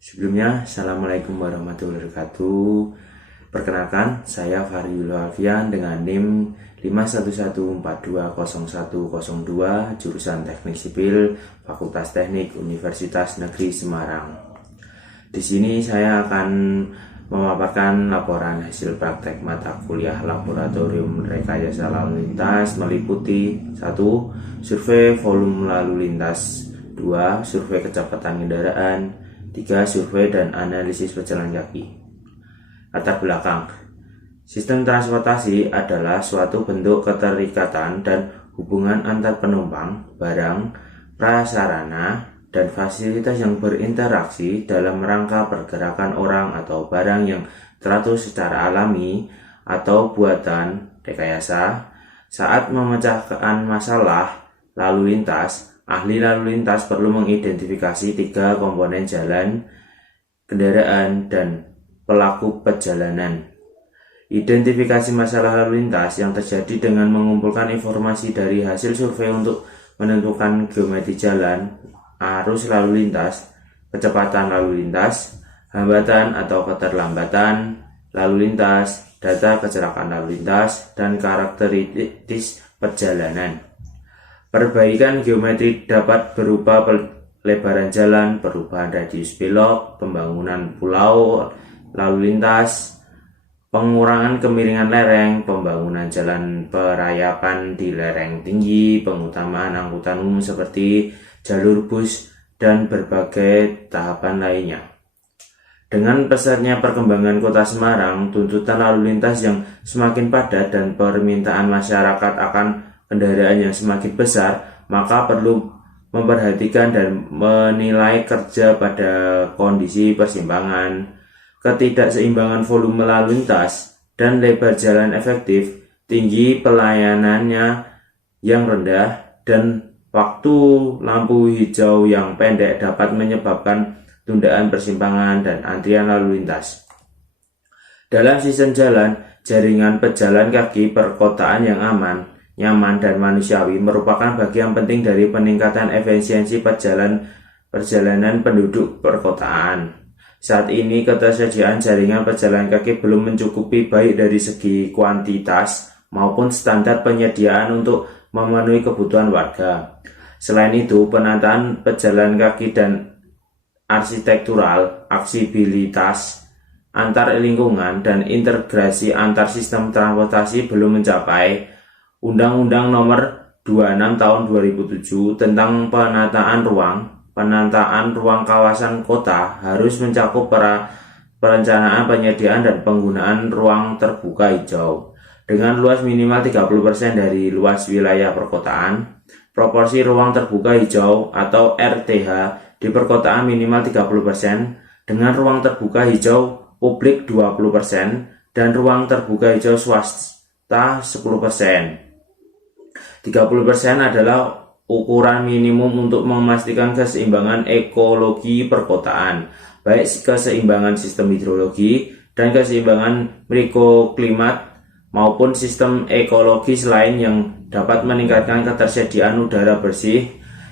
Sebelumnya, Assalamualaikum warahmatullahi wabarakatuh. Perkenalkan, saya Fariul Alfian dengan NIM 511420102 jurusan Teknik Sipil Fakultas Teknik Universitas Negeri Semarang. Di sini saya akan memaparkan laporan hasil praktek mata kuliah laboratorium rekayasa lalu lintas meliputi 1. Survei volume lalu lintas, 2. Survei kecepatan kendaraan, 3. Survei dan analisis pejalan kaki. Latar belakang. Sistem transportasi adalah suatu bentuk keterikatan dan hubungan antar penumpang, barang, prasarana, dan fasilitas yang berinteraksi dalam rangka pergerakan orang atau barang yang teratur secara alami atau buatan rekayasa. Saat memecahkan masalah lalu lintas, ahli lalu lintas perlu mengidentifikasi 3 komponen jalan, kendaraan, dan pelaku perjalanan. Identifikasi masalah lalu lintas yang terjadi dengan mengumpulkan informasi dari hasil survei untuk menentukan geometri jalan, arus lalu lintas, kecepatan lalu lintas, hambatan atau keterlambatan lalu lintas, data kecelakaan lalu lintas, dan karakteristik perjalanan. Perbaikan geometri dapat berupa pelebaran jalan, perubahan radius belok, pembangunan pulau lalu lintas, pengurangan kemiringan lereng, pembangunan jalan perayapan di lereng tinggi, pengutamaan angkutan umum seperti jalur bus, dan berbagai tahapan lainnya. Dengan pesatnya perkembangan kota Semarang, tuntutan lalu lintas yang semakin padat dan permintaan masyarakat akan kendaraan yang semakin besar, maka perlu memperhatikan dan menilai kerja pada kondisi persimpangan, ketidakseimbangan volume lalu lintas, dan lebar jalan efektif, tinggi pelayanannya yang rendah, dan waktu lampu hijau yang pendek dapat menyebabkan tundaan persimpangan dan antrian lalu lintas. Dalam sistem jalan, jaringan pejalan kaki perkotaan yang aman, nyaman, dan manusiawi merupakan bagian penting dari peningkatan efisiensi perjalanan penduduk perkotaan. Saat ini ketersediaan jaringan pejalan kaki belum mencukupi baik dari segi kuantitas maupun standar penyediaan untuk memenuhi kebutuhan warga. Selain itu, penataan pejalan kaki dan arsitektural, aksibilitas antar lingkungan, dan integrasi antar sistem transportasi belum mencapai. Undang-Undang Nomor 26 Tahun 2007 tentang penataan ruang kawasan kota harus mencakup perencanaan, penyediaan, dan penggunaan ruang terbuka hijau dengan luas minimal 30% dari luas wilayah perkotaan. Proporsi ruang terbuka hijau atau RTH di perkotaan minimal 30%, dengan ruang terbuka hijau publik 20% dan ruang terbuka hijau swasta 10%. 30% adalah ukuran minimum untuk memastikan keseimbangan ekologi perkotaan, baik keseimbangan sistem hidrologi dan keseimbangan mikroklimat maupun sistem ekologis lain yang dapat meningkatkan ketersediaan udara bersih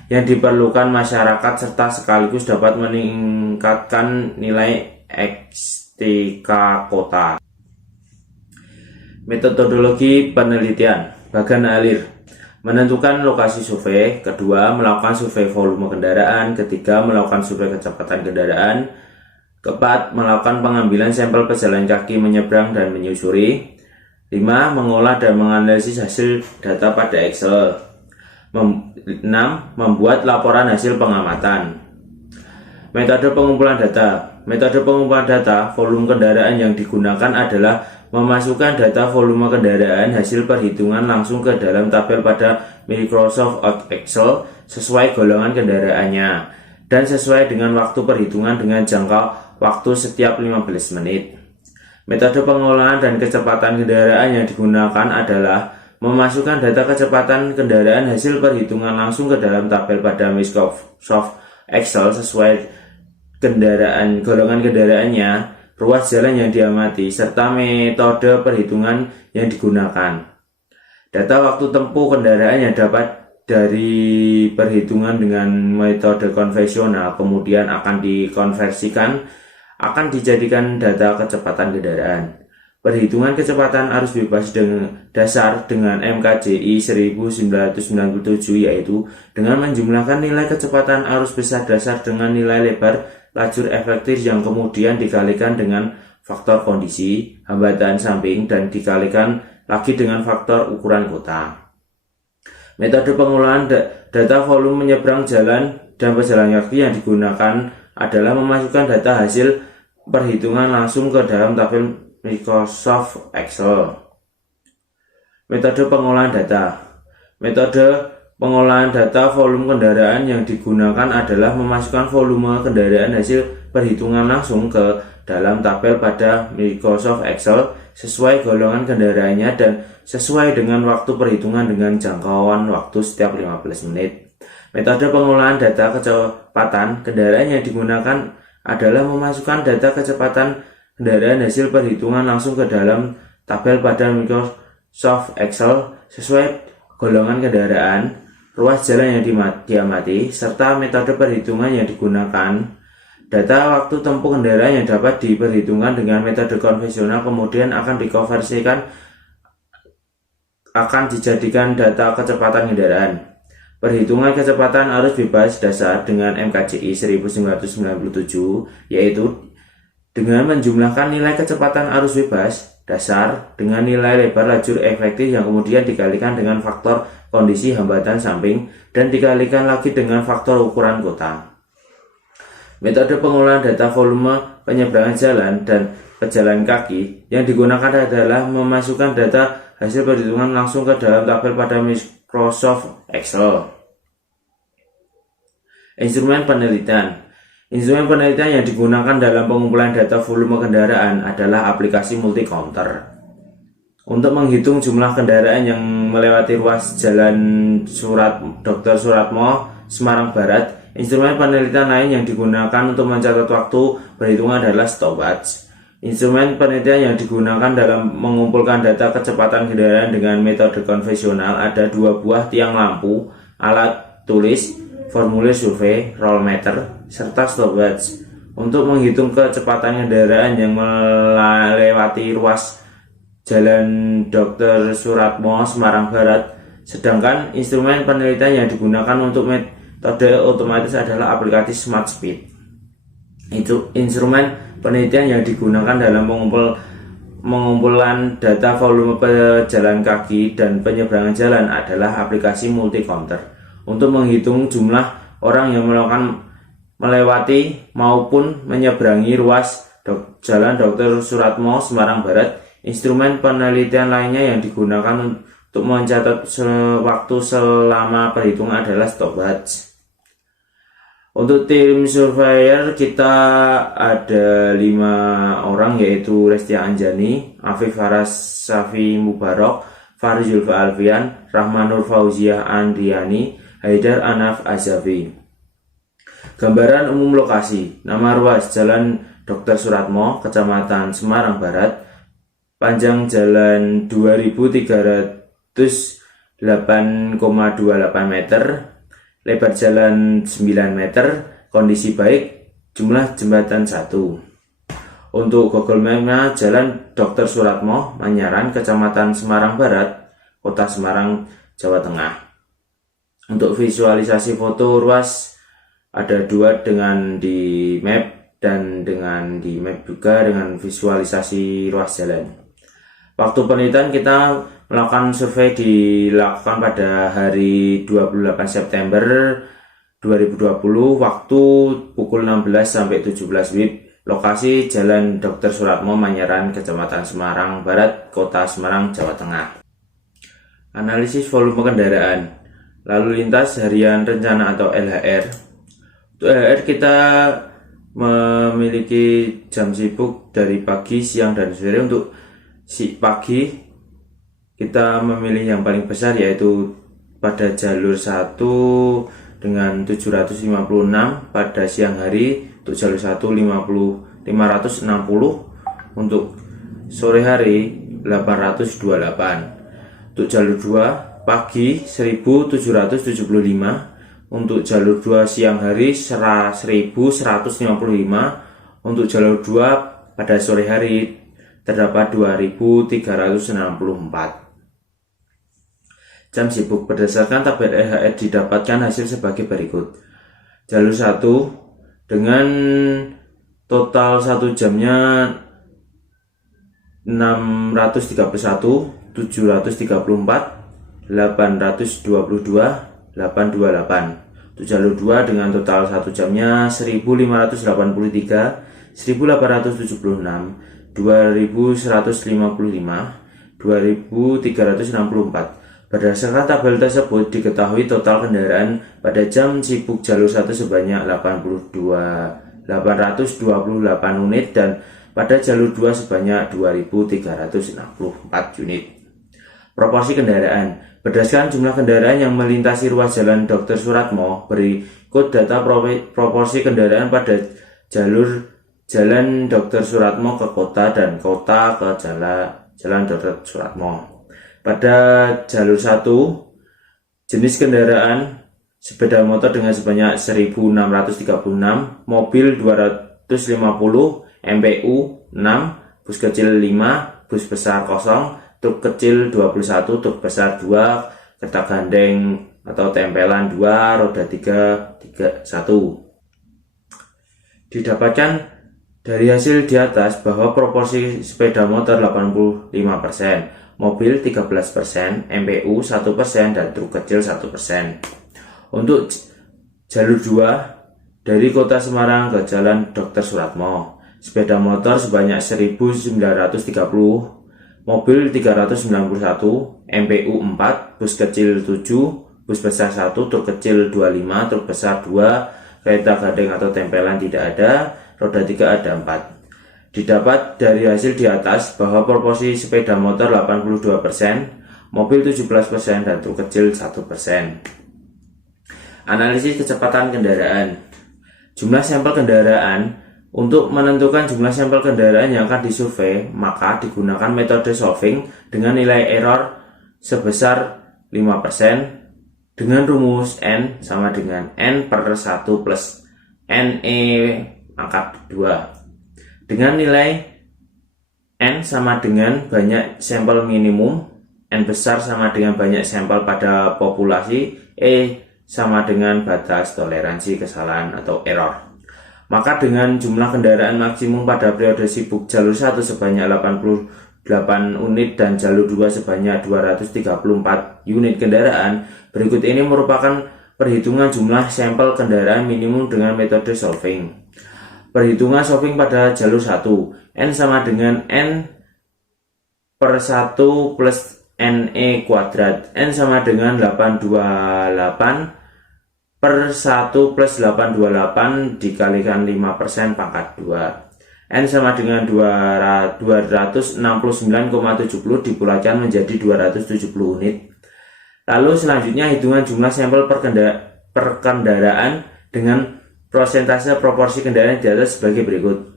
yang diperlukan masyarakat serta sekaligus dapat meningkatkan nilai estetika kota. Metodologi penelitian. Bagan alir. Menentukan lokasi survei. Kedua, melakukan survei volume kendaraan. Ketiga, melakukan survei kecepatan kendaraan. Keempat, melakukan pengambilan sampel pejalan kaki menyeberang dan menyusuri. 5. Mengolah dan menganalisis hasil data pada Excel. 6. Membuat laporan hasil pengamatan. Metode pengumpulan data. Metode pengumpulan data volume kendaraan yang digunakan adalah memasukkan data volume kendaraan hasil perhitungan langsung ke dalam tabel pada Microsoft Excel sesuai golongan kendaraannya dan sesuai dengan waktu perhitungan dengan jangka waktu setiap 15 menit. Metode pengolahan dan kecepatan kendaraan yang digunakan adalah memasukkan data kecepatan kendaraan hasil perhitungan langsung ke dalam tabel pada Microsoft Excel sesuai golongan kendaraannya, ruas jalan yang diamati, serta metode perhitungan yang digunakan. Data waktu tempuh kendaraan yang dapat dari perhitungan dengan metode konvensional kemudian akan dikonversikan, akan dijadikan data kecepatan kendaraan. Perhitungan kecepatan arus bebas dengan dasar dengan MKJI 1997 yaitu dengan menjumlahkan nilai kecepatan arus besar dasar dengan nilai lebar lajur efektif yang kemudian dikalikan dengan faktor kondisi, hambatan samping, dan dikalikan lagi dengan faktor ukuran kota. Metode pengolahan data volume menyeberang jalan dan pejalan kaki yang digunakan adalah memasukkan data hasil perhitungan langsung ke dalam tabel Microsoft Excel. Metode pengolahan data. Metode pengolahan data volume kendaraan yang digunakan adalah memasukkan volume kendaraan hasil perhitungan langsung ke dalam tabel pada Microsoft Excel sesuai golongan kendaraannya dan sesuai dengan waktu perhitungan dengan jangkauan waktu setiap 15 menit. Metode pengolahan data kecepatan kendaraan yang digunakan adalah memasukkan data kecepatan kendaraan hasil perhitungan langsung ke dalam tabel pada Microsoft Excel sesuai golongan kendaraan, ruas jalan yang diamati, serta metode perhitungan yang digunakan. Data waktu tempuh kendaraan yang dapat diperhitungkan dengan metode konvensional kemudian akan dikonversikan, akan dijadikan data kecepatan kendaraan. Perhitungan kecepatan arus bebas dasar dengan MKJI 1997 yaitu dengan menjumlahkan nilai kecepatan arus bebas dasar dengan nilai lebar lajur efektif yang kemudian dikalikan dengan faktor kondisi hambatan samping dan dikalikan lagi dengan faktor ukuran kota. Metode pengolahan data volume penyeberangan jalan dan pejalan kaki yang digunakan adalah memasukkan data hasil perhitungan langsung ke dalam tabel pada Microsoft Excel. Instrumen penelitian. Instrumen penelitian yang digunakan dalam pengumpulan data volume kendaraan adalah aplikasi multi-counter. Untuk menghitung jumlah kendaraan yang melewati ruas jalan Dr. Suratmo, Semarang Barat, instrumen penelitian lain yang digunakan untuk mencatat waktu perhitungan adalah stopwatch. Instrumen penelitian yang digunakan dalam mengumpulkan data kecepatan kendaraan dengan metode konvensional ada 2 buah tiang lampu, alat tulis, formulir survei, rollmeter, serta stopwatch untuk menghitung kecepatan kendaraan yang melewati ruas jalan Dr. Suratmo, Semarang Barat. Sedangkan instrumen penelitian yang digunakan untuk metode otomatis adalah aplikasi Smart Speed. Itu instrumen penelitian yang digunakan dalam pengumpulan data volume pejalan kaki dan penyeberangan jalan adalah aplikasi multi-counter untuk menghitung jumlah orang yang melewati maupun menyeberangi ruas jalan Dr. Suratmo, Semarang Barat. Instrumen penelitian lainnya yang digunakan untuk mencatat waktu selama perhitungan adalah stopwatch. Untuk tim surveyor kita ada 5 orang yaitu Restia Anjani, Afif Faras Safi Mubarok, Fahri Zulfa Alfian, Rahmanur Fauzia Andriani, Haidar Anaf Azafi. Gambaran umum lokasi. Nama ruas Jalan Dr. Suratmo, Kecamatan Semarang Barat. Panjang jalan 2308,28 meter. Lebar jalan 9 meter. Kondisi baik. Jumlah jembatan 1. Untuk Google Map-nya Jalan Dr. Suratmo, Manyaran, Kecamatan Semarang Barat, Kota Semarang, Jawa Tengah. Untuk visualisasi foto ruas ada 2 dengan di map dan dengan di map juga dengan visualisasi ruas jalan. Waktu penelitian kita melakukan survei dilakukan pada hari 28 September 2020 waktu pukul 16 sampai 17 WIB. Lokasi Jalan Dr. Suratmo, Manyaran, Kecamatan Semarang Barat, Kota Semarang, Jawa Tengah. Analisis volume kendaraan. Lalu lintas harian rencana atau LHR. Untuk LHR kita memiliki jam sibuk dari pagi, siang, dan sore. Untuk pagi kita memilih yang paling besar yaitu pada jalur 1 dengan 756, pada siang hari untuk jalur 1 560, untuk sore hari 828. Untuk jalur 2 pagi 1775, untuk jalur 2 siang hari 1155, untuk jalur 2 pada sore hari terdapat 2364. Jam sibuk berdasarkan tabel EHR didapatkan hasil sebagai berikut. Jalur 1 dengan total 1 jamnya 631, 734, 822, 828. Untuk jalur 2 dengan total 1 jamnya 1583, 1876, 2155, 2364. Berdasarkan tabel tersebut diketahui total kendaraan pada jam sibuk jalur 1 sebanyak 828 unit dan pada jalur 2 sebanyak 2364 unit. Proporsi kendaraan berdasarkan jumlah kendaraan yang melintasi ruas jalan Dr. Soeratmo, berikut data proporsi kendaraan pada jalur jalan Dr. Soeratmo ke kota dan kota ke jalan Dr. Soeratmo. Pada jalur 1, jenis kendaraan sepeda motor dengan sebanyak 1636, mobil 250, MPU 6, bus kecil 5, bus besar 0, truk kecil 21, truk besar 2, kereta gandeng atau tempelan 2, roda 3, 1. Didapatkan dari hasil di atas bahwa proporsi sepeda motor 85%, mobil 13%, MPU 1%, dan truk kecil 1%. Untuk jalur 2 dari kota Semarang ke jalan Dr. Soeratmo, sepeda motor sebanyak 1930, mobil 391, MPU 4, bus kecil 7, bus besar 1, truk kecil 25, truk besar 2, kereta gandeng atau tempelan tidak ada, roda 3 ada 4. Didapat dari hasil di atas bahwa proporsi sepeda motor 82%, mobil 17%, dan truk kecil 1%. Analisis kecepatan kendaraan. Jumlah sampel kendaraan. Untuk menentukan jumlah sampel kendaraan yang akan disurvei, maka digunakan metode solving dengan nilai error sebesar 5% dengan rumus N sama dengan N per 1 plus NE pangkat 2. Dengan nilai N sama dengan banyak sampel minimum, N besar sama dengan banyak sampel pada populasi, E sama dengan batas toleransi kesalahan atau error. Maka dengan jumlah kendaraan maksimum pada periode sibuk jalur 1 sebanyak 88 unit dan jalur 2 sebanyak 234 unit kendaraan, berikut ini merupakan perhitungan jumlah sampel kendaraan minimum dengan metode solving. Perhitungan solving pada jalur 1, N sama dengan N per 1 plus NE kuadrat. N sama dengan 828 per 1 plus 828 dikalikan 5% pangkat 2. N sama dengan 269,70 dibulatkan menjadi 270 unit. Lalu selanjutnya hitungan jumlah sampel per kendaraan dengan prosentase proporsi kendaraan di atas sebagai berikut.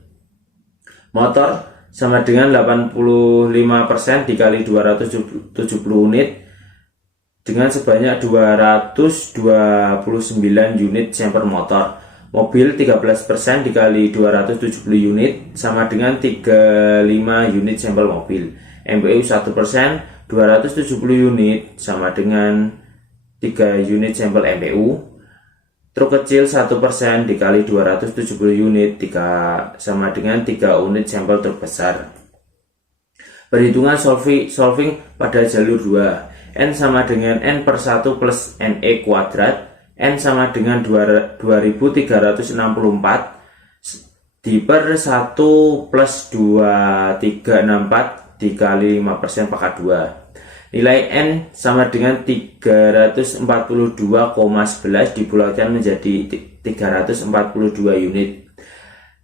Motor sama dengan 85% dikali 270 unit dengan sebanyak 229 unit sampel motor. Mobil 13% dikali 270 unit sama dengan 35 unit sampel mobil. MPU 1%, 270 unit sama dengan 3 unit sampel MPU. Truk kecil 1% dikali 270 unit sama dengan 3 unit sampel truk besar. Perhitungan solving pada jalur 2. N sama dengan N per 1 plus NE kuadrat. N sama dengan 2364 di per 1 plus 2364 dikali 5% pangkat 2. Nilai N sama dengan 342,11 dibulatkan menjadi 342 unit.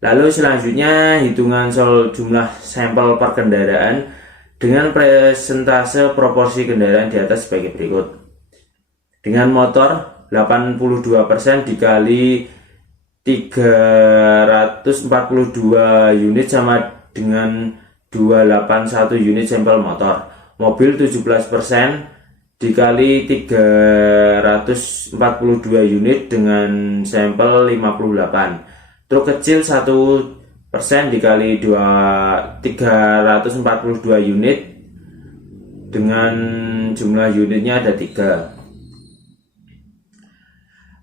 Lalu selanjutnya hitungan jumlah sampel per kendaraan dengan presentase proporsi kendaraan di atas sebagai berikut. Dengan motor 82% dikali 342 unit sama dengan 281 unit sampel motor. Mobil 17% dikali 342 unit dengan sampel 58. Truk kecil 1% dikali 342 unit dengan jumlah unitnya ada 3.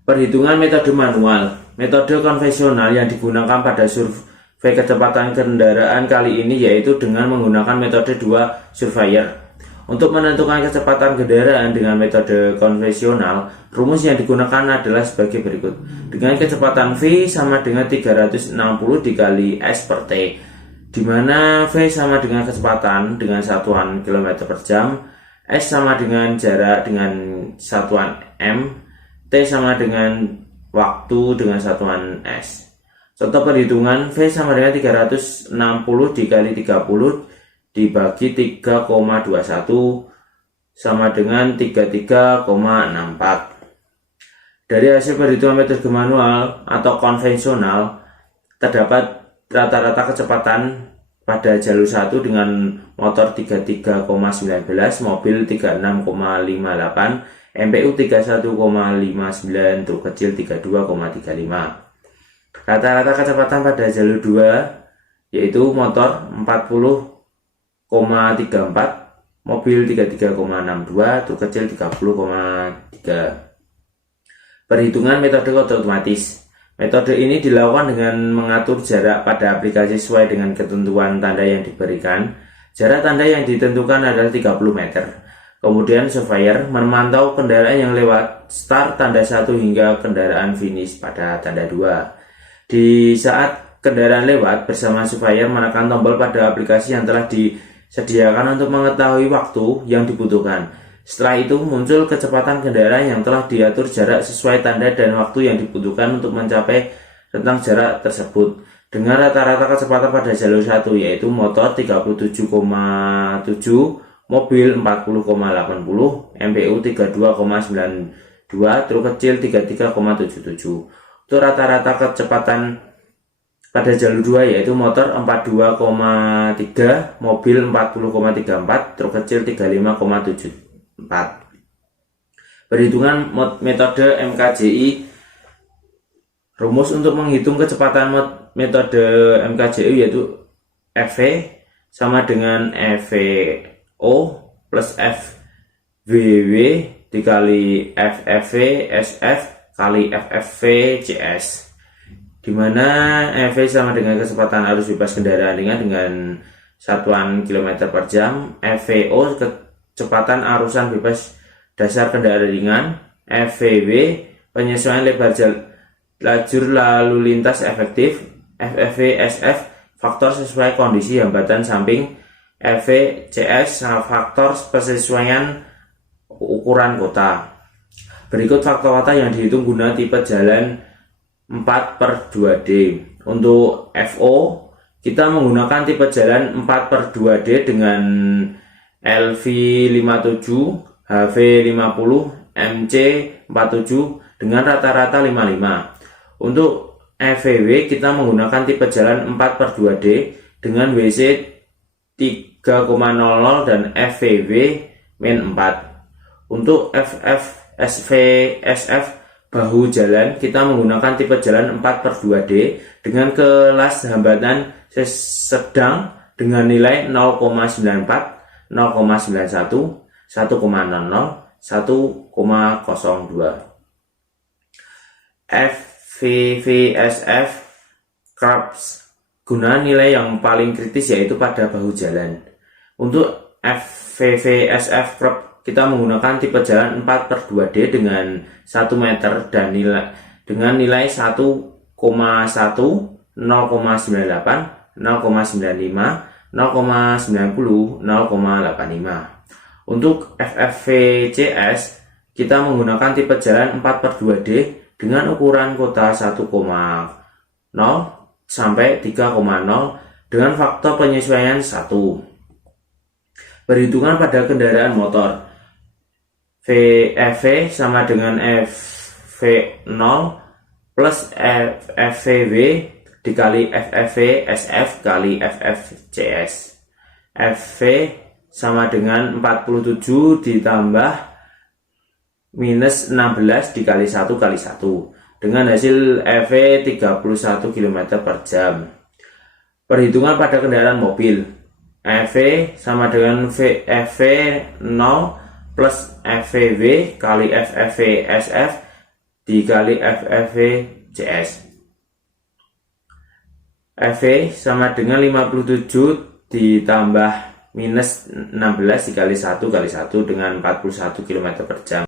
Perhitungan metode manual. Metode konvensional yang digunakan pada survei kecepatan kendaraan kali ini yaitu dengan menggunakan metode 2 surveyor. Untuk menentukan kecepatan kendaraan dengan metode konvensional, rumus yang digunakan adalah sebagai berikut. Dengan kecepatan V sama dengan 360 dikali S per T, di mana V sama dengan kecepatan dengan satuan km per jam, S sama dengan jarak dengan satuan M, T sama dengan waktu dengan satuan S. Contoh perhitungan, V sama dengan 360 dikali 30 dibagi 3,21 sama dengan 33,64. Dari hasil perhitungan metode manual atau konvensional, terdapat rata-rata kecepatan pada jalur 1 dengan motor 33,19, mobil 36,58, MPU 31,59, truk kecil 32,35. Rata-rata kecepatan pada jalur 2 yaitu motor 40,34, mobil 33,62, truk kecil 30,3. Perhitungan metode otomatis. Metode ini dilakukan dengan mengatur jarak pada aplikasi sesuai dengan ketentuan tanda yang diberikan. Jarak tanda yang ditentukan adalah 30 meter. Kemudian surveyor memantau kendaraan yang lewat start tanda 1 hingga kendaraan finish pada tanda 2. Di saat kendaraan lewat, bersama surveyor menekan tombol pada aplikasi yang telah disediakan untuk mengetahui waktu yang dibutuhkan. Setelah itu muncul kecepatan kendaraan yang telah diatur jarak sesuai tanda dan waktu yang dibutuhkan untuk mencapai rentang jarak tersebut. Dengan rata-rata kecepatan pada jalur 1 yaitu motor 37,7, mobil 40,80, MPU 32,92, truk kecil 33,77. Untuk rata-rata kecepatan pada jalur 2 yaitu motor 42,3, mobil 40,34, truk kecil 35,74. Perhitungan metode MKJI. Rumus untuk menghitung kecepatan metode MKJI yaitu FV sama dengan FVO plus FVW dikali FFV SF kali FFV CS, di mana FV sama dengan kecepatan arus bebas kendaraan ringan dengan satuan km per jam, FVO kecepatan arusan bebas dasar kendaraan ringan, FVW penyesuaian lebar lajur lalu lintas efektif, FFV SF faktor sesuai kondisi hambatan samping, FVCS faktor penyesuaian ukuran kota. Berikut faktor kota yang dihitung guna tipe jalan 4/2D. Untuk FO, kita menggunakan tipe jalan 4/2D dengan LV57, HV50, MC47 dengan rata-rata 55. Untuk FVW kita menggunakan tipe jalan 4/2D dengan WC 3,00 dan FVW min 4. Untuk FFSV-SF bahu jalan kita menggunakan tipe jalan 4/2D dengan kelas hambatan sedang dengan nilai 0,94, 0,91, 1,00, 1,02. FVVSF Crabs guna nilai yang paling kritis yaitu pada bahu jalan. Untuk FVVSF Crab kita menggunakan tipe jalan 4/2D dengan 1 meter dan dengan nilai 1,1, 0,98, 0,95, 0,90, 0,85. Untuk FFVCS kita menggunakan tipe jalan 4/2D dengan ukuran kota 1,0 sampai 3,0 dengan faktor penyesuaian 1. Perhitungan pada kendaraan motor. VFV sama dengan FV0 plus FVW dikali FFV SF kali FFCS. FV sama dengan 47 ditambah minus 16 dikali 1 kali 1 dengan hasil EV 31 km per jam. Perhitungan pada kendaraan mobil. EV sama dengan EV 0 plus FVW kali FFV SF dikali FFV CS. EV sama dengan 57 ditambah minus 16 dikali 1 kali 1 dengan 41 km per jam.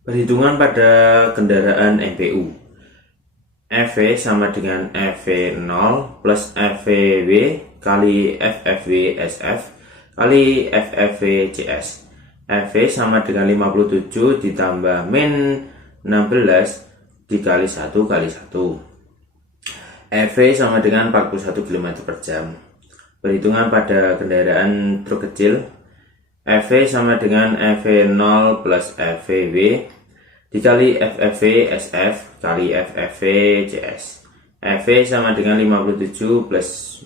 Perhitungan pada kendaraan MPU. EV sama dengan EV 0 plus FVW kali FFW SF kali FFV CS. EV sama dengan 57 ditambah min 16 dikali 1 kali 1. EV sama dengan 41 km per jam. Perhitungan pada kendaraan truk kecil. EV sama dengan EV 0 plus FVW dikali FFV SF kali FFV CS. EV sama dengan 57 plus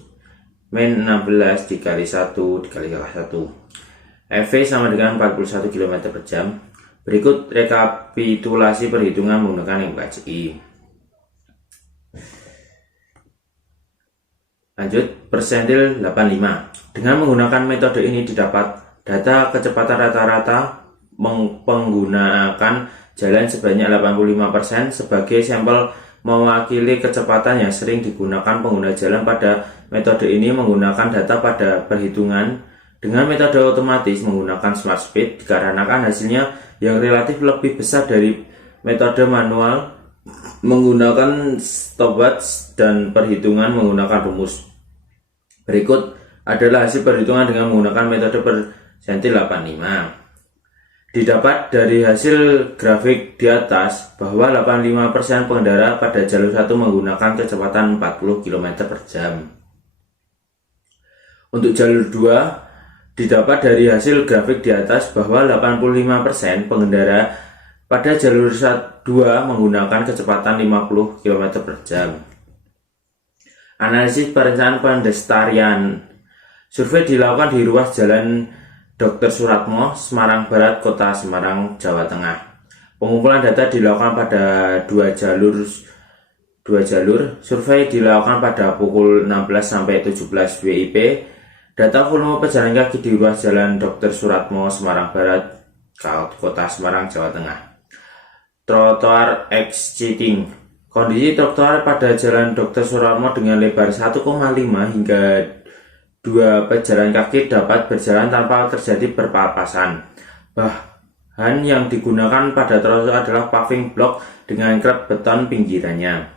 min 16 dikali 1 dikali 1. EV sama dengan 41 km per jam. Berikut rekapitulasi perhitungan menggunakan MKCI. Lanjut, persentil 85. Dengan menggunakan metode ini didapat data kecepatan rata-rata menggunakan jalan sebanyak 85% sebagai sampel mewakili kecepatan yang sering digunakan pengguna jalan. Pada metode ini menggunakan data pada perhitungan dengan metode otomatis menggunakan smart speed dikarenakan hasilnya yang relatif lebih besar dari metode manual menggunakan stopwatch dan perhitungan menggunakan rumus. Berikut adalah hasil perhitungan dengan menggunakan metode persentil 85. Didapat dari hasil grafik di atas bahwa 85% pengendara pada jalur 1 menggunakan kecepatan 40 km per jam. Untuk jalur 2, didapat dari hasil grafik di atas bahwa 85% pengendara pada jalur 2 menggunakan kecepatan 50 km per jam. Analisis perencanaan pendestarian. Survei dilakukan di ruas jalan Dr. Suratmo, Semarang Barat, Kota Semarang, Jawa Tengah. Pengumpulan data dilakukan pada dua jalur. Survei dilakukan pada pukul 16 sampai 17 WIB. Data volume pejalan kaki di ruas jalan Dr. Suratmo, Semarang Barat, Kota Semarang, Jawa Tengah. Trotoar exciting. Kondisi trotoar pada jalan Dr. Suratmo dengan lebar 1,5 hingga 2 pejalan kaki dapat berjalan tanpa terjadi berpapasan. Bahan yang digunakan pada trotoar adalah paving block dengan krep beton pinggirannya.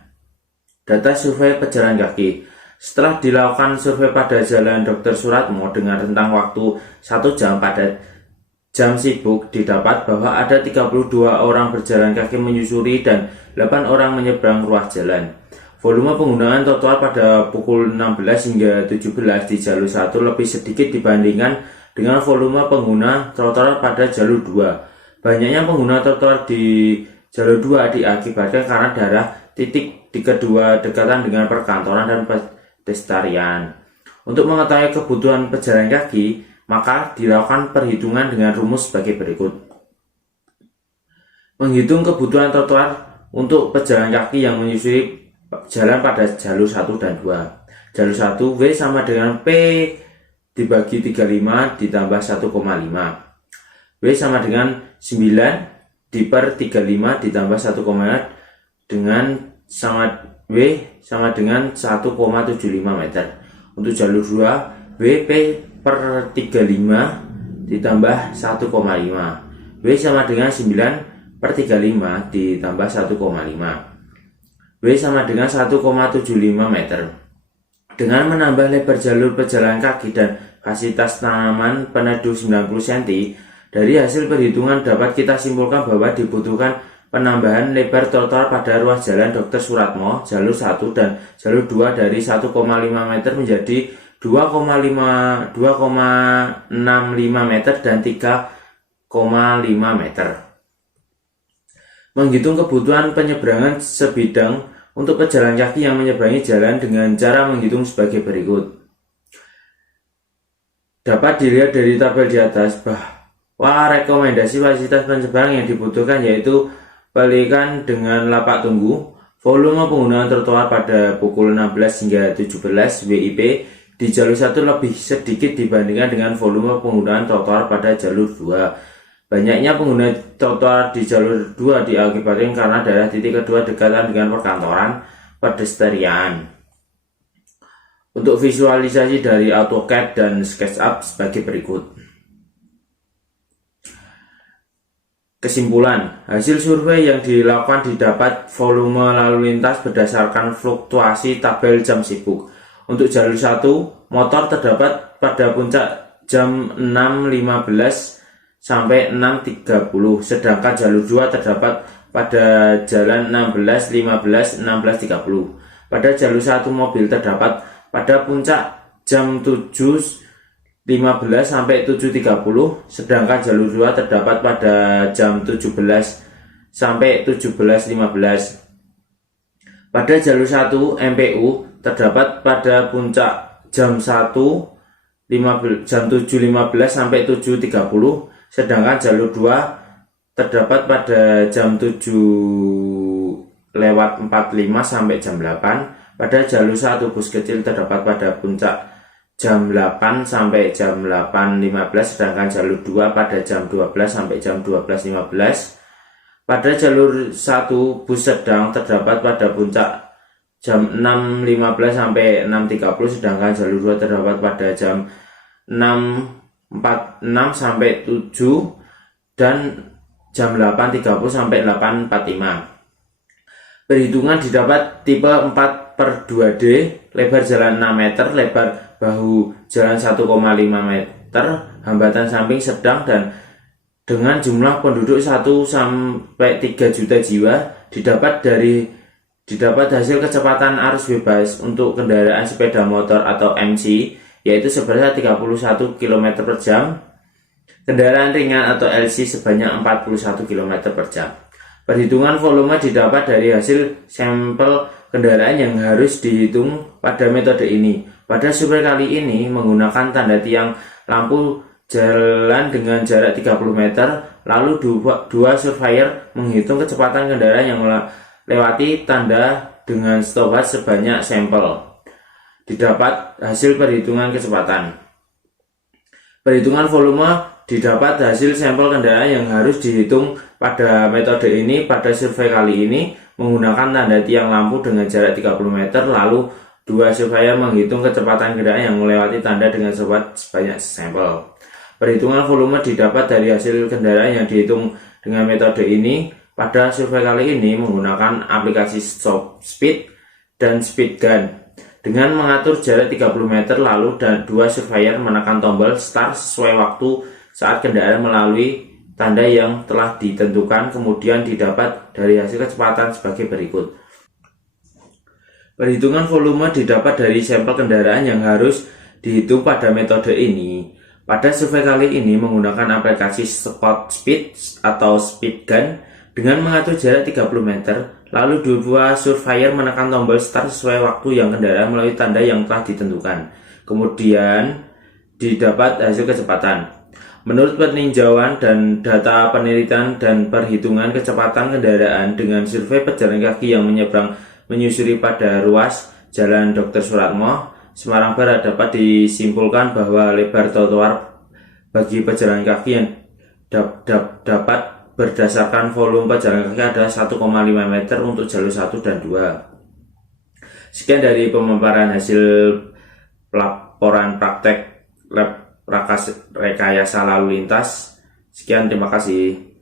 Data survei pejalan kaki. Setelah dilakukan survei pada jalan Dr. Suratmo dengan rentang waktu 1 jam pada jam sibuk, didapat bahwa ada 32 orang berjalan kaki menyusuri dan 8 orang menyeberang ruas jalan. Volume penggunaan trotoar pada pukul 16 hingga 17 di jalur 1 lebih sedikit dibandingkan dengan volume pengguna trotoar pada jalur 2. Banyaknya pengguna trotoar di jalur 2 diakibatkan karena daerah titik di kedua dekatan dengan perkantoran dan pedestrian. Untuk mengetahui kebutuhan pejalan kaki, maka dilakukan perhitungan dengan rumus sebagai berikut. Menghitung kebutuhan trotoar untuk pejalan kaki yang menyusuri jalan pada jalur 1 dan 2. Jalur 1 W sama dengan P dibagi 35 ditambah 1,5. W sama dengan 9 diper 35 ditambah 1,5 dengan W sama dengan 1,75 meter. Untuk jalur 2 WP per 35 ditambah 1,5. W sama dengan 9 per 35 ditambah 1,5. W sama dengan 1,75 meter. Dengan menambah lebar jalur pejalan kaki dan kapasitas tanaman peneduh 90 cm, dari hasil perhitungan dapat kita simpulkan bahwa dibutuhkan penambahan lebar trotoar pada ruas jalan Dr. Suratmo, jalur 1 dan jalur 2 dari 1,5 meter menjadi 2,65 meter dan 3,5 meter. Menghitung kebutuhan penyeberangan sebidang untuk pejalan kaki yang menyeberangi jalan dengan cara menghitung sebagai berikut. Dapat dilihat dari tabel di atas Rekomendasi fasilitas penyeberang yang dibutuhkan yaitu pelikan dengan lapak tunggu, volume penggunaan trotoar pada pukul 16 hingga 17 WIB di jalur 1 lebih sedikit dibandingkan dengan volume penggunaan trotoar pada jalur 2. Banyaknya pengguna trotoar di jalur 2 diakibatkan karena daerah titik kedua dekatan dengan perkantoran pedestrian. Untuk visualisasi dari AutoCAD dan SketchUp sebagai berikut. Kesimpulan, hasil survei yang dilakukan didapat volume lalu lintas berdasarkan fluktuasi tabel jam sibuk. Untuk jalur 1, motor terdapat pada puncak jam 6.15 sampai 6.30, sedangkan jalur 2 terdapat pada jalan 16, 15, 16.30. Pada jalur 1 mobil terdapat pada puncak jam 7.15 sampai 7.30, sedangkan jalur 2 terdapat pada jam 17 sampai 17.15. Pada jalur 1 MPU terdapat pada puncak jam 7.15 sampai 7.30, sedangkan jalur 2 terdapat pada jam 7:45 sampai jam 8. Pada jalur 1 bus kecil terdapat pada puncak jam 8 sampai jam 8.15, sedangkan jalur 2 pada jam 12 sampai jam 12.15. Pada jalur 1 bus sedang terdapat pada puncak jam 6.15 sampai 6.30, sedangkan jalur 2 terdapat pada jam 6.46 sampai 7 dan jam 8.30 sampai 8.45. Perhitungan didapat tipe 4/2D, lebar jalan 6 meter, lebar bahu jalan 1,5 meter, hambatan samping sedang, dan dengan jumlah penduduk 1 sampai 3 juta jiwa. Didapat hasil kecepatan arus bebas untuk kendaraan sepeda motor atau MC yaitu sebesar 31 km per jam, kendaraan ringan atau LC sebanyak 41 km per jam. Perhitungan volume didapat dari hasil sampel kendaraan yang harus dihitung pada metode ini. Pada survei kali ini menggunakan tanda tiang lampu jalan dengan jarak 30 meter, lalu dua surveyor menghitung kecepatan kendaraan yang melewati tanda dengan stopwatch sebanyak sampel. Didapat hasil perhitungan kecepatan. Perhitungan volume didapat hasil sampel kendaraan yang harus dihitung pada metode ini. Pada survei kali ini menggunakan tanda tiang lampu dengan jarak 30 meter, lalu dua surveyor menghitung kecepatan kendaraan yang melewati tanda dengan stopwatch sebanyak sampel. Perhitungan volume didapat dari hasil kendaraan yang dihitung dengan metode ini. Pada survei kali ini menggunakan aplikasi Stop Speed dan Speed Gun. Dengan mengatur jarak 30 meter, lalu dua surveyor menekan tombol start sesuai waktu saat kendaraan melalui tanda yang telah ditentukan, kemudian didapat dari hasil kecepatan sebagai berikut. Perhitungan volume didapat dari sampel kendaraan yang harus dihitung pada metode ini. Pada survei kali ini menggunakan aplikasi Spot Speed atau Speed Gun. Dengan mengatur jarak 30 meter, lalu dua surveyor menekan tombol start sesuai waktu yang kendaraan melalui tanda yang telah ditentukan. Kemudian didapat hasil kecepatan. Menurut peninjauan dan data penelitian dan perhitungan kecepatan kendaraan dengan survei pejalan kaki yang menyeberang menyusuri pada ruas Jalan Dr. Suratmo, Semarang Barat, dapat disimpulkan bahwa lebar trotoar bagi pejalan kaki yang dapat berdasarkan volume pejalan kaki adalah 1,5 meter untuk jalur 1 dan 2. Sekian dari pemaparan hasil laporan praktek lab rekayasa lalu lintas. Sekian, terima kasih.